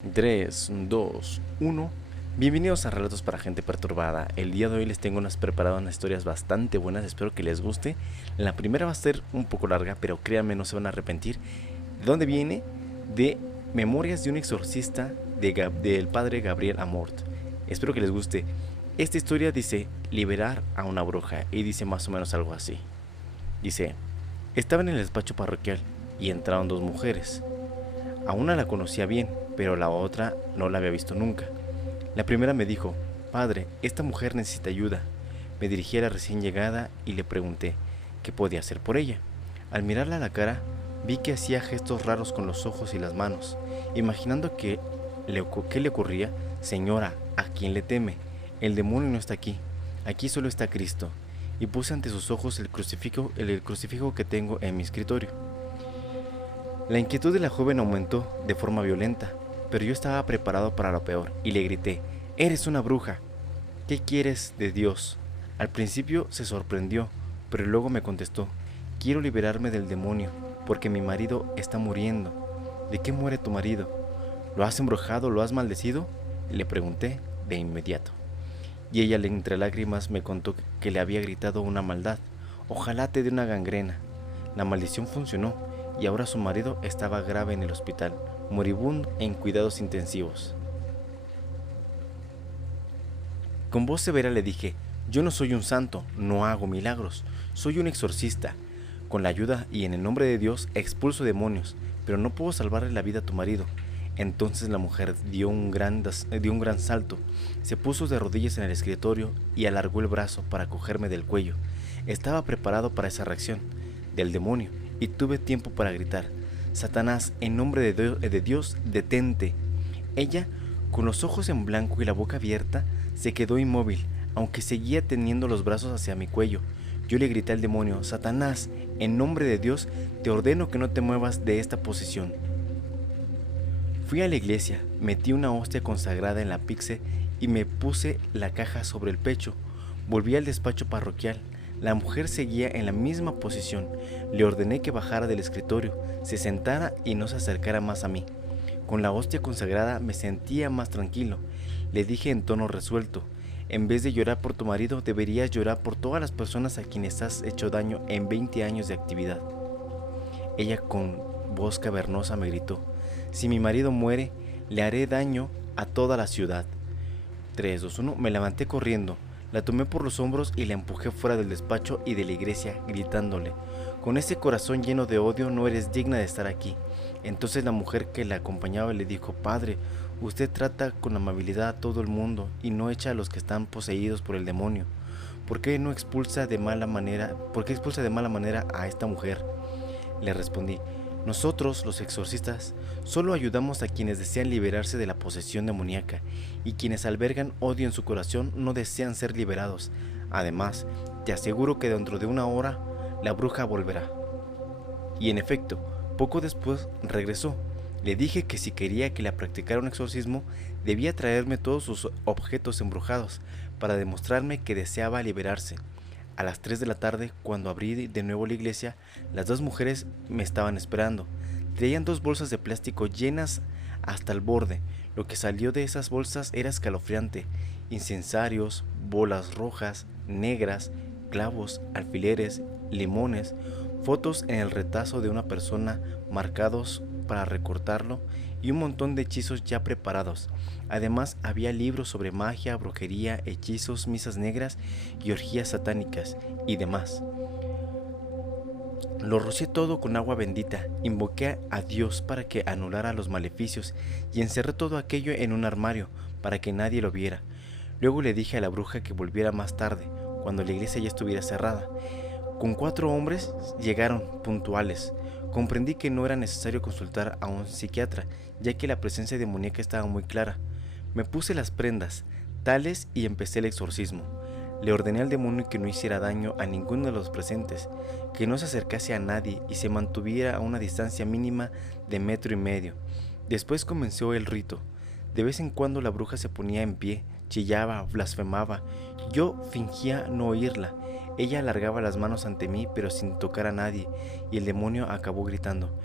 3, 2, 1. Bienvenidos a Relatos para Gente Perturbada. El día de hoy les tengo preparadas unas historias bastante buenas, espero que les guste. La primera va a ser un poco larga, pero créanme, no se van a arrepentir. ¿De dónde viene? De Memorias de un exorcista del padre Gabriel Amort. Espero que les guste. Esta historia dice liberar a una bruja y dice más o menos algo así. Dice: estaba en el despacho parroquial y entraron dos mujeres. A una la conocía bien, pero la otra no la había visto nunca. La primera me dijo: padre, esta mujer necesita ayuda. Me dirigí a la recién llegada y le pregunté qué podía hacer por ella. Al mirarla a la cara, vi que hacía gestos raros con los ojos y las manos. Imaginando qué le ocurría: señora, ¿a quién le teme? El demonio no está aquí solo está Cristo. Y puse ante sus ojos el crucifijo que tengo en mi escritorio. La inquietud de la joven aumentó de forma violenta, pero yo estaba preparado para lo peor y le grité: «¡Eres una bruja! ¿Qué quieres de Dios?». Al principio se sorprendió, pero luego me contestó: «Quiero liberarme del demonio, porque mi marido está muriendo». «¿De qué muere tu marido? ¿Lo has embrujado? ¿Lo has maldecido?», le pregunté de inmediato. Y ella, entre lágrimas, me contó que le había gritado una maldad: «Ojalá te dé una gangrena». La maldición funcionó, y ahora su marido estaba grave en el hospital, moribundo en cuidados intensivos. Con voz severa le dije: «Yo no soy un santo, no hago milagros, soy un exorcista. Con la ayuda y en el nombre de Dios expulso demonios, pero no puedo salvarle la vida a tu marido». Entonces la mujer dio un gran salto, se puso de rodillas en el escritorio y alargó el brazo para cogerme del cuello. Estaba preparado para esa reacción del demonio y tuve tiempo para gritar: «Satanás, en nombre de Dios, detente». Ella, con los ojos en blanco y la boca abierta, se quedó inmóvil, aunque seguía teniendo los brazos hacia mi cuello. Yo le grité al demonio: «Satanás, en nombre de Dios, te ordeno que no te muevas de esta posición». Fui a la iglesia, metí una hostia consagrada en la pixie y me puse la caja sobre el pecho. Volví al despacho parroquial. La mujer seguía en la misma posición. Le ordené que bajara del escritorio, se sentara y no se acercara más a mí. Con la hostia consagrada me sentía más tranquilo. Le dije en tono resuelto: «En vez de llorar por tu marido, deberías llorar por todas las personas a quienes has hecho daño en 20 años de actividad». Ella, con voz cavernosa, me gritó: «Si mi marido muere, le haré daño a toda la ciudad». 3, 2, 1. Me levanté corriendo, la tomé por los hombros y la empujé fuera del despacho y de la iglesia, gritándole: «Con ese corazón lleno de odio no eres digna de estar aquí». Entonces la mujer que la acompañaba le dijo: «Padre, usted trata con amabilidad a todo el mundo y no echa a los que están poseídos por el demonio. ¿Por qué expulsa de mala manera a esta mujer?». Le respondí: «Nosotros, los exorcistas, solo ayudamos a quienes desean liberarse de la posesión demoníaca, y quienes albergan odio en su corazón no desean ser liberados. Además, te aseguro que dentro de una hora la bruja volverá». Y en efecto, poco después regresó. Le dije que si quería que le practicara un exorcismo, debía traerme todos sus objetos embrujados para demostrarme que deseaba liberarse. A las 3 de la tarde, cuando abrí de nuevo la iglesia, las dos mujeres me estaban esperando. Traían 2 bolsas de plástico llenas hasta el borde. Lo que salió de esas bolsas era escalofriante: incensarios, bolas rojas, negras, clavos, alfileres, limones, fotos en el retazo de una persona marcados para recortarlo y un montón de hechizos ya preparados. Además, había libros sobre magia, brujería, hechizos, misas negras y orgías satánicas y demás. Lo rocié todo con agua bendita, invoqué a Dios para que anulara los maleficios y encerré todo aquello en un armario para que nadie lo viera. Luego le dije a la bruja que volviera más tarde, cuando la iglesia ya estuviera cerrada. Con 4 hombres llegaron puntuales. Comprendí que no era necesario consultar a un psiquiatra, ya que la presencia demoníaca estaba muy clara. Me puse las prendas tales y empecé el exorcismo. Le ordené al demonio que no hiciera daño a ninguno de los presentes, que no se acercase a nadie y se mantuviera a una distancia mínima de 1,5 metros. Después comenzó el rito. De vez en cuando la bruja se ponía en pie, chillaba, blasfemaba. Yo fingía no oírla. Ella alargaba las manos ante mí, pero sin tocar a nadie, y el demonio acabó gritando: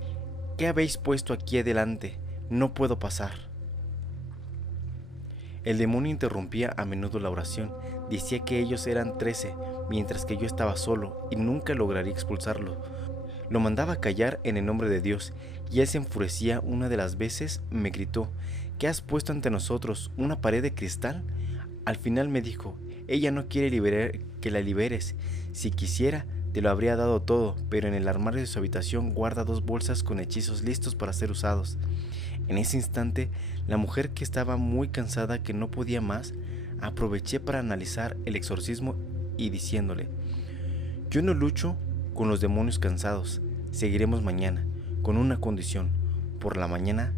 «¿Qué habéis puesto aquí adelante? No puedo pasar». El demonio interrumpía a menudo la oración, decía que ellos eran 13, mientras que yo estaba solo y nunca lograría expulsarlo. Lo mandaba a callar en el nombre de Dios, y él se enfurecía. Una de las veces me gritó: ¿qué has puesto ante nosotros? ¿Una pared de cristal? Al final me dijo: ella no quiere que la liberes. Si quisiera, te lo habría dado todo, pero en el armario de su habitación guarda 2 bolsas con hechizos listos para ser usados. En ese instante, la mujer, que estaba muy cansada, que no podía más, aproveché para analizar el exorcismo y diciéndole: yo no lucho con los demonios cansados, seguiremos mañana, con una condición: por la mañana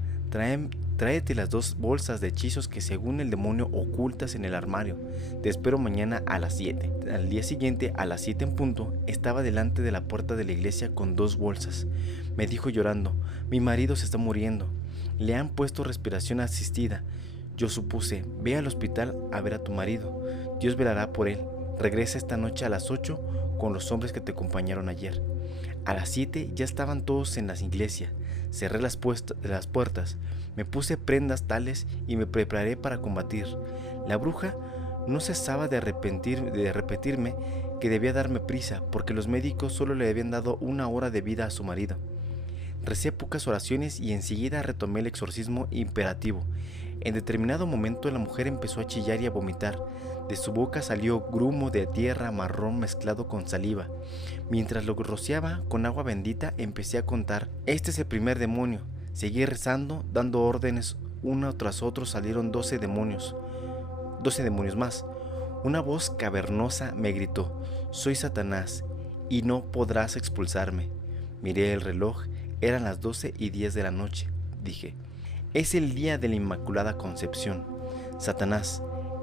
tráete las 2 bolsas de hechizos que según el demonio ocultas en el armario. Te espero mañana a las 7. Al día siguiente, a las 7 en punto, estaba delante de la puerta de la iglesia con 2 bolsas. Me dijo llorando: mi marido se está muriendo, le han puesto respiración asistida. Yo supuse: ve al hospital a ver a tu marido, Dios velará por él. Regresa esta noche a las 8 con los hombres que te acompañaron ayer. A las 7 ya estaban todos en la iglesia. Cerré las puertas, me puse prendas tales y me preparé para combatir. La bruja no cesaba de repetirme que debía darme prisa, porque los médicos solo le habían dado 1 hora de vida a su marido. Recé pocas oraciones y enseguida retomé el exorcismo imperativo. En determinado momento la mujer empezó a chillar y a vomitar. De su boca salió grumo de tierra marrón mezclado con saliva. Mientras lo rociaba con agua bendita, empecé a contar: este es el primer demonio. Seguí rezando, dando órdenes. Uno tras otro salieron 12 demonios más. Una voz cavernosa me gritó: soy Satanás y no podrás expulsarme. Miré el reloj, eran las 12:10 de la noche. Dije: es el día de la Inmaculada Concepción. Satanás,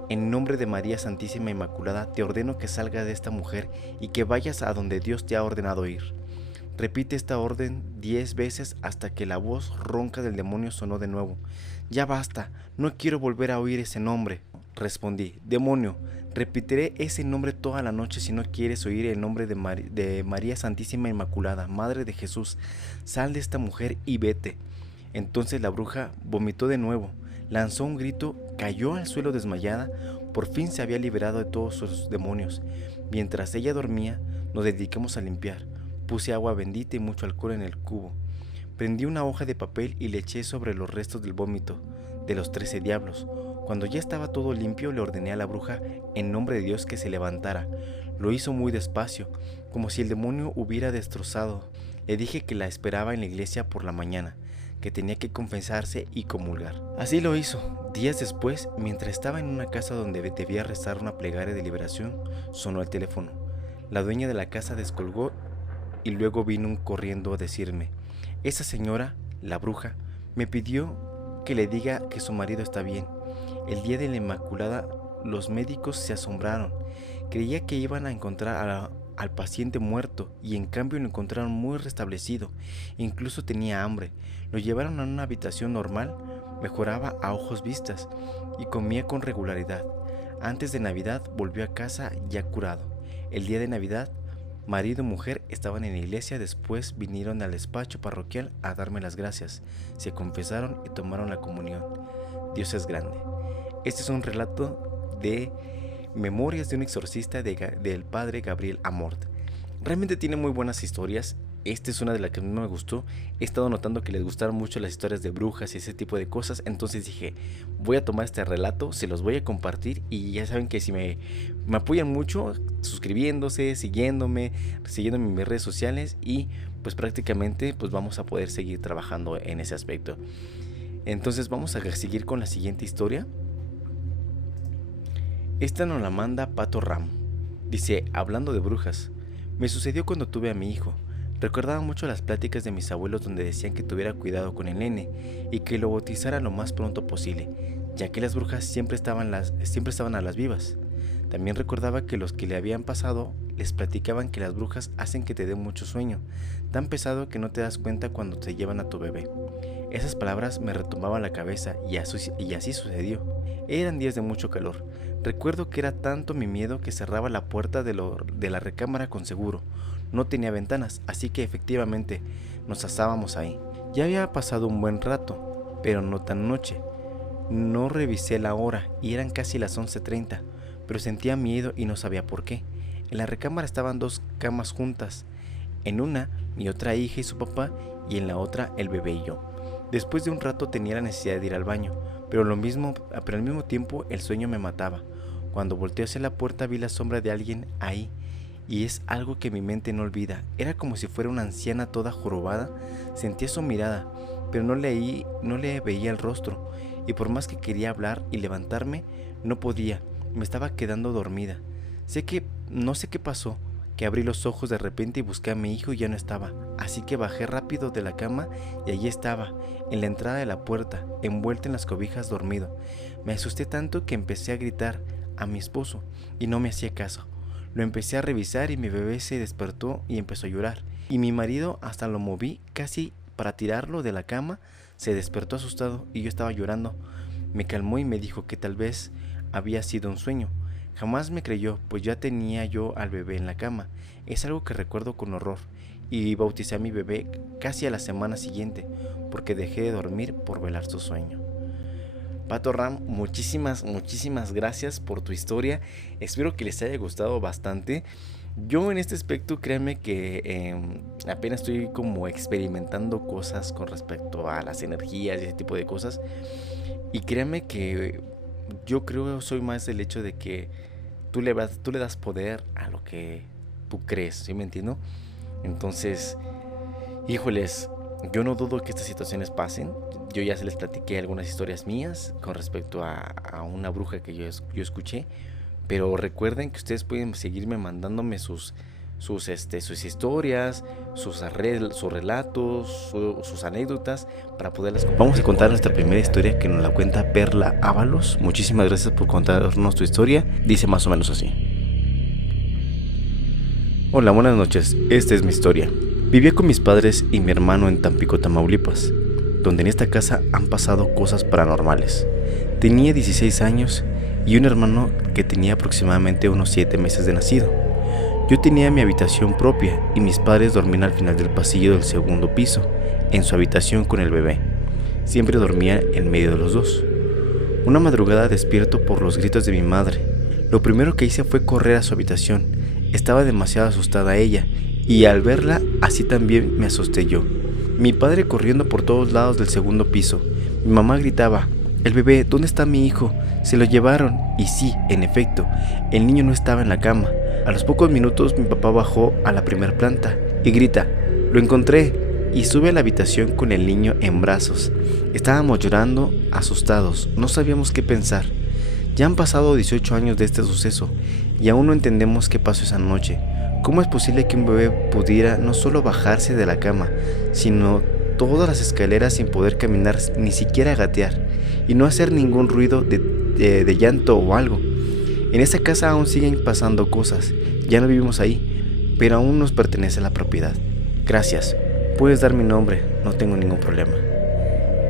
en nombre de María Santísima Inmaculada, te ordeno que salgas de esta mujer y que vayas a donde Dios te ha ordenado ir. Repite esta orden 10 veces hasta que la voz ronca del demonio sonó de nuevo. Ya basta, no quiero volver a oír ese nombre. Respondí: demonio, repetiré ese nombre toda la noche si no quieres oír el nombre de María Santísima Inmaculada, Madre de Jesús. Sal de esta mujer y vete. Entonces la bruja vomitó de nuevo, lanzó un grito, cayó al suelo desmayada. Por fin se había liberado de todos sus demonios. Mientras ella dormía, nos dedicamos a limpiar. Puse agua bendita y mucho alcohol en el cubo. Prendí una hoja de papel y le eché sobre los restos del vómito de los 13 diablos. Cuando ya estaba todo limpio, le ordené a la bruja, en nombre de Dios, que se levantara. Lo hizo muy despacio, como si el demonio hubiera destrozado. Le dije que la esperaba en la iglesia por la mañana, que tenía que confesarse y comulgar. Así lo hizo. Días después, mientras estaba en una casa donde debía rezar una plegaria de liberación, sonó el teléfono. La dueña de la casa descolgó y luego vino corriendo a decirme: esa señora, la bruja, me pidió que le diga que su marido está bien. El día de la Inmaculada los médicos se asombraron. Creía que iban a encontrar al paciente muerto, y en cambio lo encontraron muy restablecido. Incluso tenía hambre. Lo llevaron a una habitación normal, mejoraba a ojos vistas y comía con regularidad. Antes de Navidad volvió a casa ya curado. El día de Navidad, marido y mujer estaban en la iglesia. Después vinieron al despacho parroquial a darme las gracias. Se confesaron y tomaron la comunión. Dios es grande. Este es un relato de Memorias de un exorcista del padre Gabriel Amort. Realmente tiene muy buenas historias. Esta es una de las que a mí me gustó. He estado notando que les gustaron mucho las historias de brujas y ese tipo de cosas. Entonces dije: voy a tomar este relato, se los voy a compartir. Y ya saben que si me apoyan mucho, suscribiéndose, siguiéndome en mis redes sociales, y pues prácticamente pues vamos a poder seguir trabajando en ese aspecto. Entonces vamos a seguir con la siguiente historia. Esta nos la manda Pato Ram. Dice: hablando de brujas, me sucedió cuando tuve a mi hijo. Recordaba mucho las pláticas de mis abuelos donde decían que tuviera cuidado con el nene y que lo bautizara lo más pronto posible, ya que las brujas siempre estaban a las vivas. También recordaba que los que le habían pasado les platicaban que las brujas hacen que te dé mucho sueño, tan pesado que no te das cuenta cuando te llevan a tu bebé. Esas palabras me retumbaban la cabeza y así sucedió. Eran días de mucho calor. Recuerdo que era tanto mi miedo que cerraba la puerta de la recámara con seguro. No tenía ventanas, así que efectivamente nos asábamos ahí. Ya había pasado un buen rato, pero no tan noche. No revisé la hora y eran casi las 11:30, pero sentía miedo y no sabía por qué. En la recámara estaban dos camas juntas. En una, mi otra hija y su papá, y en la otra, el bebé y yo. Después de un rato tenía la necesidad de ir al baño, pero al mismo tiempo el sueño me mataba. Cuando volteé hacia la puerta vi la sombra de alguien ahí, y es algo que mi mente no olvida. Era como si fuera una anciana toda jorobada. Sentía su mirada, pero no le veía el rostro, y por más que quería hablar y levantarme, no podía. Me estaba quedando dormida. No sé qué pasó, que abrí los ojos de repente y busqué a mi hijo y ya no estaba. Así que bajé rápido de la cama y allí estaba, en la entrada de la puerta, envuelto en las cobijas, dormido. Me asusté tanto que empecé a gritar a mi esposo y no me hacía caso. Lo empecé a revisar y mi bebé se despertó y empezó a llorar. Y mi marido hasta lo moví casi para tirarlo de la cama. Se despertó asustado y yo estaba llorando. Me calmó y me dijo que tal vez había sido un sueño. Jamás me creyó, pues ya tenía yo al bebé en la cama. Es algo que recuerdo con horror. Y bauticé a mi bebé casi a la semana siguiente, porque dejé de dormir por velar su sueño. Pato Ram, muchísimas gracias por tu historia. Espero que les haya gustado bastante. Yo en este aspecto, créanme que apenas estoy como experimentando cosas con respecto a las energías y ese tipo de cosas. Y créanme que yo creo soy más del hecho de que tú le das poder a lo que tú crees, ¿sí me entiendo? Entonces, híjoles, yo no dudo que estas situaciones pasen. Yo ya se les platiqué algunas historias mías con respecto a una bruja que yo escuché. Pero recuerden que ustedes pueden seguirme mandándome sus historias, sus relatos, sus anécdotas para poderlas compartir. Vamos a contar nuestra primera historia que nos la cuenta Perla Ábalos. Muchísimas gracias por contarnos tu historia. Dice más o menos así. Hola, buenas noches. Esta es mi historia. Vivía con mis padres y mi hermano en Tampico, Tamaulipas, donde en esta casa han pasado cosas paranormales. Tenía 16 años y un hermano que tenía aproximadamente unos 7 meses de nacido. Yo tenía mi habitación propia y mis padres dormían al final del pasillo del segundo piso, en su habitación con el bebé. Siempre dormía en medio de los dos. Una madrugada despierto por los gritos de mi madre. Lo primero que hice fue correr a su habitación. Estaba demasiado asustada ella, y al verla así también me asusté yo. Mi padre corriendo por todos lados del segundo piso. Mi mamá gritaba: «El bebé, ¿dónde está mi hijo? Se lo llevaron». Y sí, en efecto, el niño no estaba en la cama. A los pocos minutos mi papá bajó a la primera planta y grita: «¡Lo encontré!» Y sube a la habitación con el niño en brazos. Estábamos llorando, asustados, no sabíamos qué pensar. Ya han pasado 18 años de este suceso y aún no entendemos qué pasó esa noche. ¿Cómo es posible que un bebé pudiera no solo bajarse de la cama, sino todas las escaleras sin poder caminar, ni siquiera gatear, y no hacer ningún ruido de llanto o algo? En esa casa aún siguen pasando cosas. Ya no vivimos ahí, pero aún nos pertenece la propiedad. Gracias. Puedes dar mi nombre, no tengo ningún problema.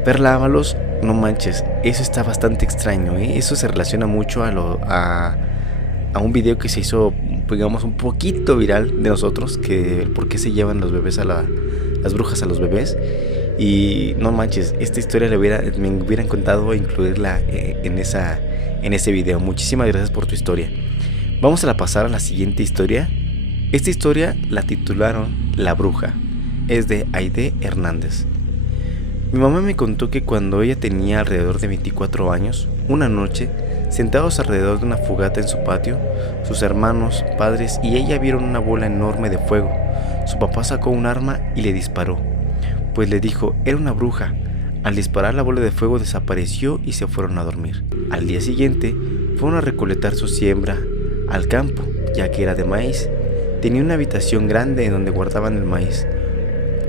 Perla Ábalos, no manches, eso está bastante extraño, ¿eh? Eso se relaciona mucho a un video que se hizo, digamos, un poquito viral de nosotros, que por qué se llevan los bebés las brujas a los bebés. Y no manches, esta historia me hubieran contado incluirla en ese video. Muchísimas gracias por tu historia. Vamos a pasar a la siguiente historia. Esta historia la titularon La Bruja. Es de Aide Hernández. Mi mamá me contó que cuando ella tenía alrededor de 24 años, una noche, sentados alrededor de una fogata en su patio, sus hermanos, padres y ella vieron una bola enorme de fuego. Su papá sacó un arma y le disparó, pues le dijo era una bruja. Al disparar, la bola de fuego desapareció y se fueron a dormir. Al día siguiente fueron a recolectar su siembra al campo, ya que era de maíz. Tenía una habitación grande en donde guardaban el maíz.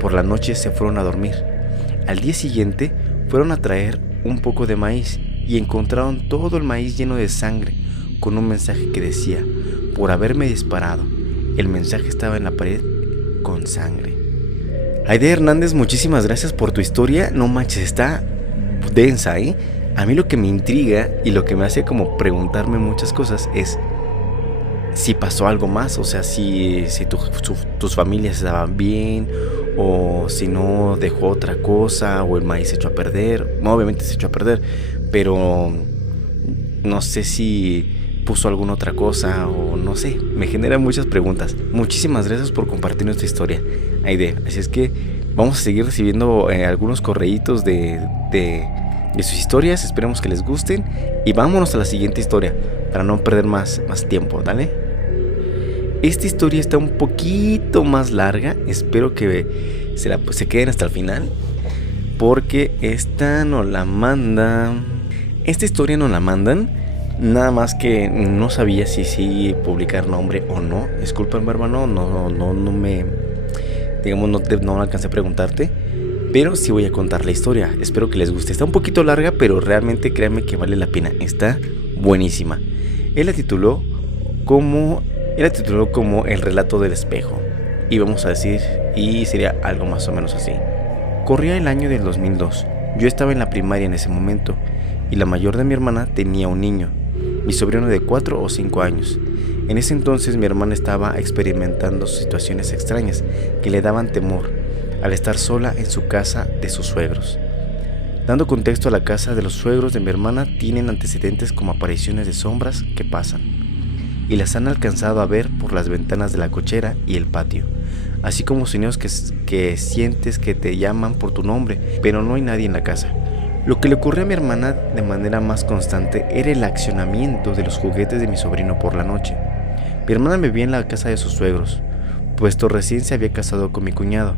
Por la noche se fueron a dormir. Al día siguiente fueron a traer un poco de maíz y encontraron todo el maíz lleno de sangre, con un mensaje que decía: por haberme disparado. El mensaje estaba en la pared con sangre. Aide Hernández, muchísimas gracias por tu historia. No manches, está densa, ¿eh? A mí lo que me intriga y lo que me hace como preguntarme muchas cosas es si pasó algo más, o sea, si tus familias estaban bien, o si no dejó otra cosa, o el maíz se echó a perder. No, obviamente se echó a perder, pero no sé si puso alguna otra cosa o no sé, me genera muchas preguntas. Muchísimas gracias por compartir nuestra historia, Aide. Así es que vamos a seguir recibiendo algunos correitos de sus historias. Esperemos que les gusten y vámonos a la siguiente historia para no perder más tiempo, ¿dale? Esta historia está un poquito más larga, espero que se queden hasta el final, porque esta historia nos la mandan, nada más que no sabía si publicar nombre o no. Discúlpame, hermano, no alcancé a preguntarte, pero sí voy a contar la historia. Espero que les guste. Está un poquito larga, pero realmente créanme que vale la pena. Está buenísima. Él la tituló como El relato del espejo. Y vamos a decir, y sería algo más o menos así. Corría el año del 2002. Yo estaba en la primaria en ese momento, y la mayor de mi hermana tenía un niño, mi sobrino de 4 o 5 años. En ese entonces mi hermana estaba experimentando situaciones extrañas que le daban temor al estar sola en su casa de sus suegros. Dando contexto, a la casa de los suegros de mi hermana tienen antecedentes como apariciones de sombras que pasan, y las han alcanzado a ver por las ventanas de la cochera y el patio, así como sonidos que sientes que te llaman por tu nombre, pero no hay nadie en la casa. Lo que le ocurrió a mi hermana de manera más constante era el accionamiento de los juguetes de mi sobrino por la noche. Mi hermana vivía en la casa de sus suegros, puesto recién se había casado con mi cuñado.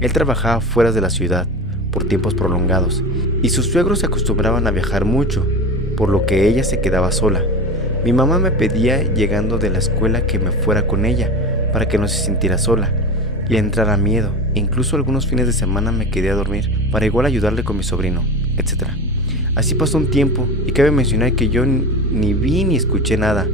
Él trabajaba fuera de la ciudad por tiempos prolongados, y sus suegros se acostumbraban a viajar mucho, por lo que ella se quedaba sola. Mi mamá me pedía llegando de la escuela que me fuera con ella, para que no se sintiera sola y le entrara miedo. Incluso algunos fines de semana me quedé a dormir para igual ayudarle con mi sobrino, etc. Así pasó un tiempo, y cabe mencionar que yo ni vi ni escuché nada.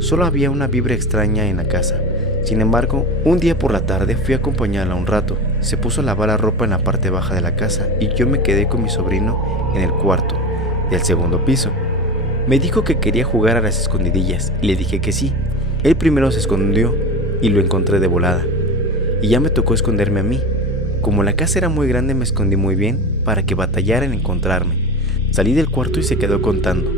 Solo había una vibra extraña en la casa. Sin embargo, un día por la tarde fui a acompañarla un rato. Se puso a lavar la ropa en la parte baja de la casa y yo me quedé con mi sobrino en el cuarto del segundo piso. Me dijo que quería jugar a las escondidillas y le dije que sí. Él primero se escondió y lo encontré de volada, y ya me tocó esconderme a mí. Como la casa era muy grande, me escondí muy bien para que batallara en encontrarme. Salí del cuarto y se quedó contando.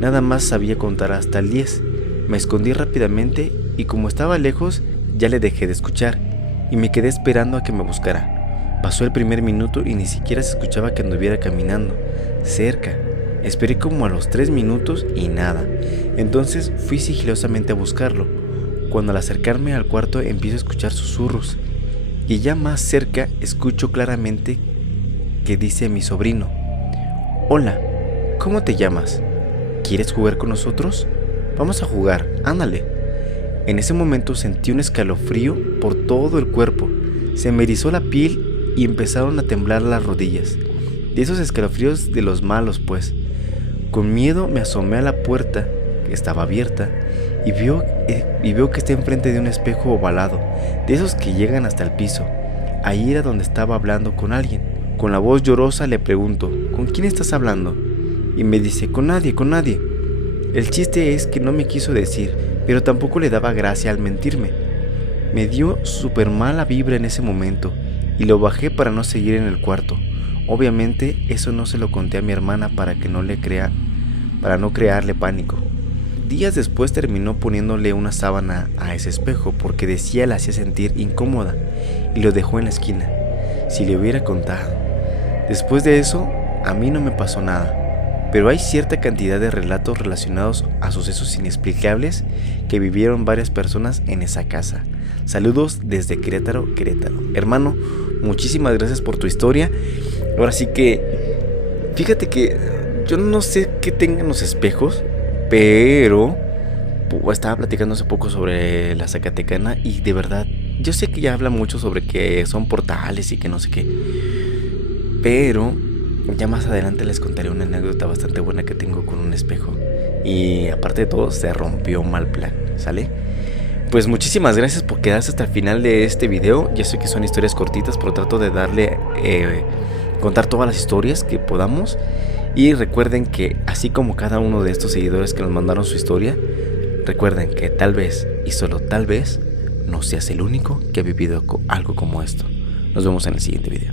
Nada más sabía contar hasta el 10. Me escondí rápidamente y como estaba lejos ya le dejé de escuchar y me quedé esperando a que me buscara. Pasó el primer minuto y ni siquiera se escuchaba que anduviera caminando cerca. Esperé como a los 3 minutos y nada. Entonces fui sigilosamente a buscarlo. Cuando al acercarme al cuarto empiezo a escuchar susurros, y ya más cerca escucho claramente que dice a mi sobrino: «Hola, ¿cómo te llamas? ¿Quieres jugar con nosotros? Vamos a jugar, ándale». En ese momento sentí un escalofrío por todo el cuerpo. Se me erizó la piel y empezaron a temblar las rodillas. De esos escalofríos de los malos, pues. Con miedo me asomé a la puerta, que estaba abierta, y veo que está enfrente de un espejo ovalado, de esos que llegan hasta el piso. Ahí era donde estaba hablando con alguien. Con la voz llorosa le pregunto: «¿Con quién estás hablando?». Y me dice: «Con nadie, con nadie». El chiste es que no me quiso decir, pero tampoco le daba gracia al mentirme. Me dio súper mala vibra en ese momento y lo bajé para no seguir en el cuarto. Obviamente eso no se lo conté a mi hermana para no crearle pánico. Días después terminó poniéndole una sábana a ese espejo porque decía la hacía sentir incómoda y lo dejó en la esquina. Si le hubiera contado. Después de eso, a mí no me pasó nada. Pero hay cierta cantidad de relatos relacionados a sucesos inexplicables que vivieron varias personas en esa casa. Saludos desde Querétaro. Hermano, muchísimas gracias por tu historia. Ahora sí que, fíjate que yo no sé qué tengan los espejos, pero estaba platicando hace poco sobre la Zacatecana y de verdad, yo sé que ya habla mucho sobre que son portales y que no sé qué, pero ya más adelante les contaré una anécdota bastante buena que tengo con un espejo. Y aparte de todo, se rompió mal plan, ¿sale? Pues muchísimas gracias por quedarse hasta el final de este video. Ya sé que son historias cortitas, pero trato de contar todas las historias que podamos. Y recuerden que así como cada uno de estos seguidores que nos mandaron su historia, recuerden que tal vez, y solo tal vez, no seas el único que ha vivido algo como esto. Nos vemos en el siguiente video.